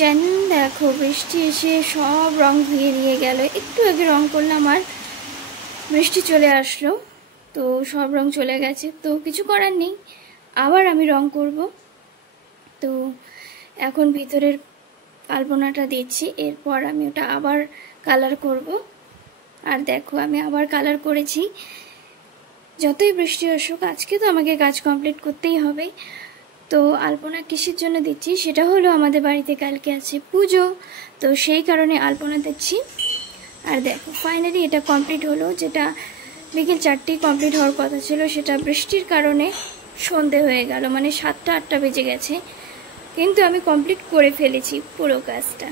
Kitchen. দেখো বৃষ্টি এসে সব রং ধুয়ে নিয়ে গেল। একটু আগে রং করলাম আর বৃষ্টি চলে আসলো, তো সব রং চলে গেছে। তো কিছু করার নেই, আবার আমি রং করব। তো এখন ভিতরের আলপনাটা দিচ্ছি, এরপর আমি ওটা আবার কালার করব। আর দেখো আমি আবার কালার করেছি। যতই বৃষ্টি আসুক আজকে তো আমাকে কাজ কমপ্লিট করতেই হবে। তো আলপনা কিসের জন্য দিচ্ছি সেটা হলো আমাদের বাড়িতে কালকে আছে পুজো, তো সেই কারণে আলপনা দিচ্ছি। আর দেখো ফাইনালি এটা কমপ্লিট হলো, যেটা বিকেল 4টেই কমপ্লিট হওয়ার কথা ছিল সেটা বৃষ্টির কারণে সন্ধে হয়ে গেল, মানে 7টা-8টা বেজে গেছে, কিন্তু আমি কমপ্লিট করে ফেলেছি পুরো কাজটা।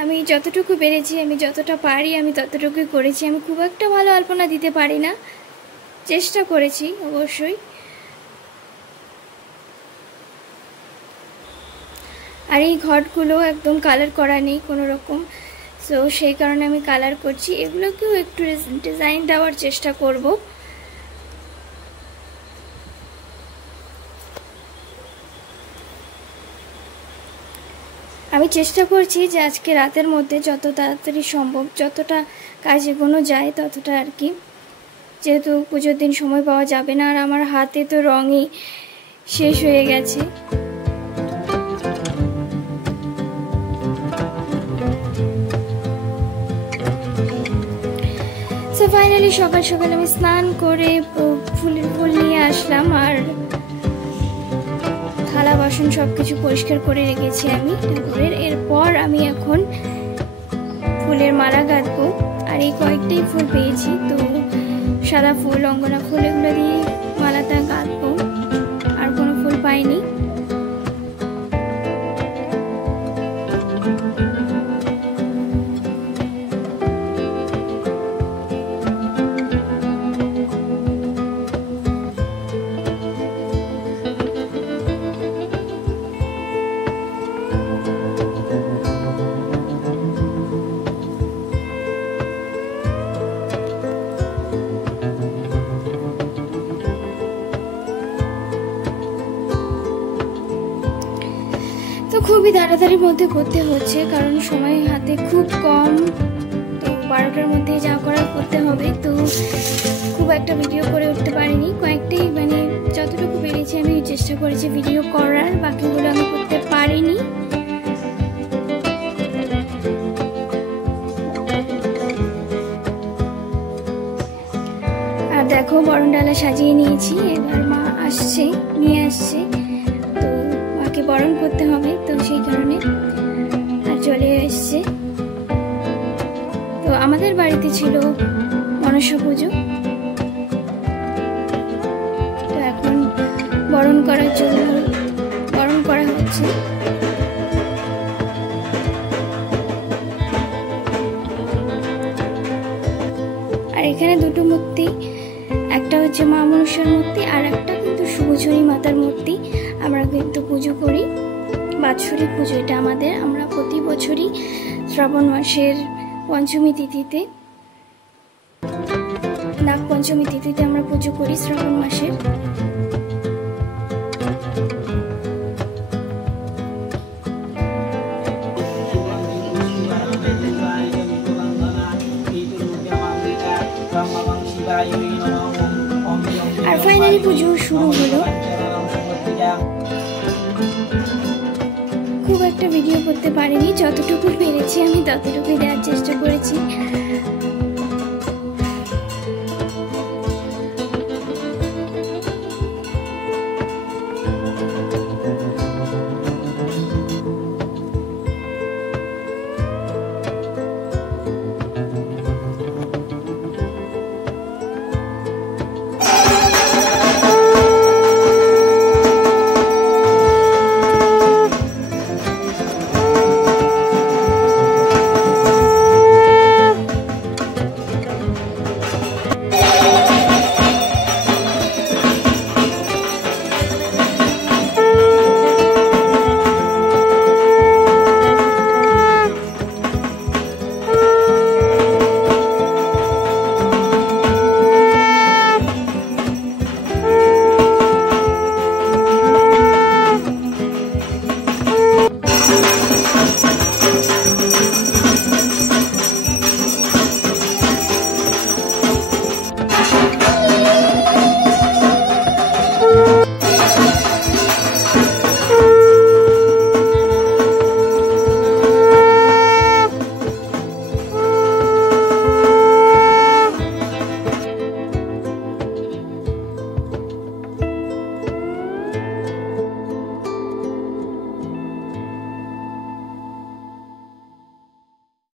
আমি যতটুকু পেরেছি, আমি যতটা পারি আমি ততটুকুই করেছি। আমি খুব একটা ভালো আলপনা দিতে পারি না, চেষ্টা করেছি অবশ্যই। আর এই ঘটগুলো একদম কালার করা নেই কোনো রকম, সো সেই কারণে আমি কালার করছি। এগুলোকেও একটু ডিজাইন দেওয়ার চেষ্টা করব। আমি চেষ্টা করছি যে আজকে রাতের মধ্যে যত তাড়াতাড়ি সম্ভব, যতটা কাজ এগোনো যায় ততটা আর কি, যেহেতু পুজোর দিন সময় পাওয়া যাবে না। আর আমার হাতে তো রঙই শেষ হয়ে গেছে। সো ফাইনালি সকাল সকাল আমি স্নান করে ফুলের ফুল নিয়ে আসলাম, আর থালা বাসন সব কিছু পরিষ্কার করে রেখেছি আমি ঠাকুরের। এরপর আমি এখন ফুলের মালা গাঁথবো। আর এই কয়েকটাই ফুল পেয়েছি, তো সাদা ফুল, অঙ্গনা ফুল, এগুলো দিয়ে মালাটা গাঁথবো, আর কোনো ফুল পাইনি। তো খুবই তাড়াতাড়ির মধ্যে করতে হচ্ছে, কারণ সময় হাতে খুব কম। তো 12টার মধ্যে যা করার করতে হবে। তো খুব একটা ভিডিও করে উঠতে পারিনি, কয়েকটাই মানে যতটুকু পেরেছি আমি চেষ্টা করেছি ভিডিও করার, বাকিগুলো আমি করতে পারিনি। আর দেখো বরণ ডালা সাজিয়ে নিয়েছি, এবার মা আসছে, নিয়ে আসছে, তো মাকে বরণ করতে হবে, তো সেই কারণে আর চলে এসছে। তো আমাদের বাড়িতে ছিল মনসা পুজো, তো এখন বরণ করার জন্য বরণ করা হচ্ছে। আর এখানে দুটো মূর্তি, একটা হচ্ছে মা মনসার মূর্তি, আর একটা কিন্তু শুভচরী মাতার মূর্তি। আমরা কিন্তু পুজো করি বাৎসরিক পুজো, এটা আমাদের, আমরা প্রতি বছরই শ্রাবণ মাসের পঞ্চমী তিথিতে, নাগ পঞ্চমী তিথিতে আমরা পুজো করি শ্রাবণ মাসের। আর ফাইনালি পুজো শুরু হলো। খুব একটা ভিডিও করতে পারিনি, যতটুকু পেরেছি আমি ততটুকুই দেওয়ার চেষ্টা করেছি।